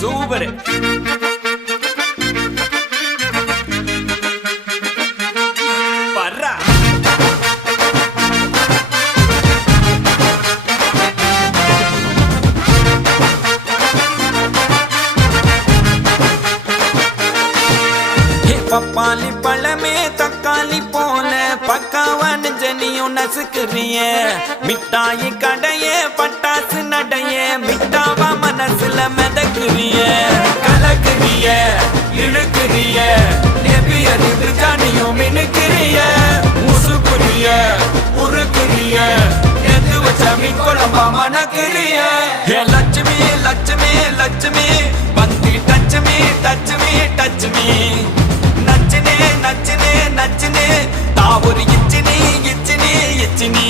Super. பர்றா பப்பாளி பழமே தக்காளி போல பக்காவான ஜனியும் நசுக்குறிய மிட்டாயி கடையே பட்டாசு நடைய மிட்டாவா மனசுல மிதக்குறிய கலக்குறிய இழுக்குறிய நெபியறிவு ஜானியும் மினுக்குறிய முசுக்குறிய உருக்குறிய எது வச்ச மீன் குழம்பா மணக்குறிய லட்சுமி லட்சுமி லட்சுமி வந்து டச்சுமி டச்சுமி டச்சுமி நச்சினே நச்சினே நச்சினே தாவொரு இச்சினி இச்சினி இச்சினி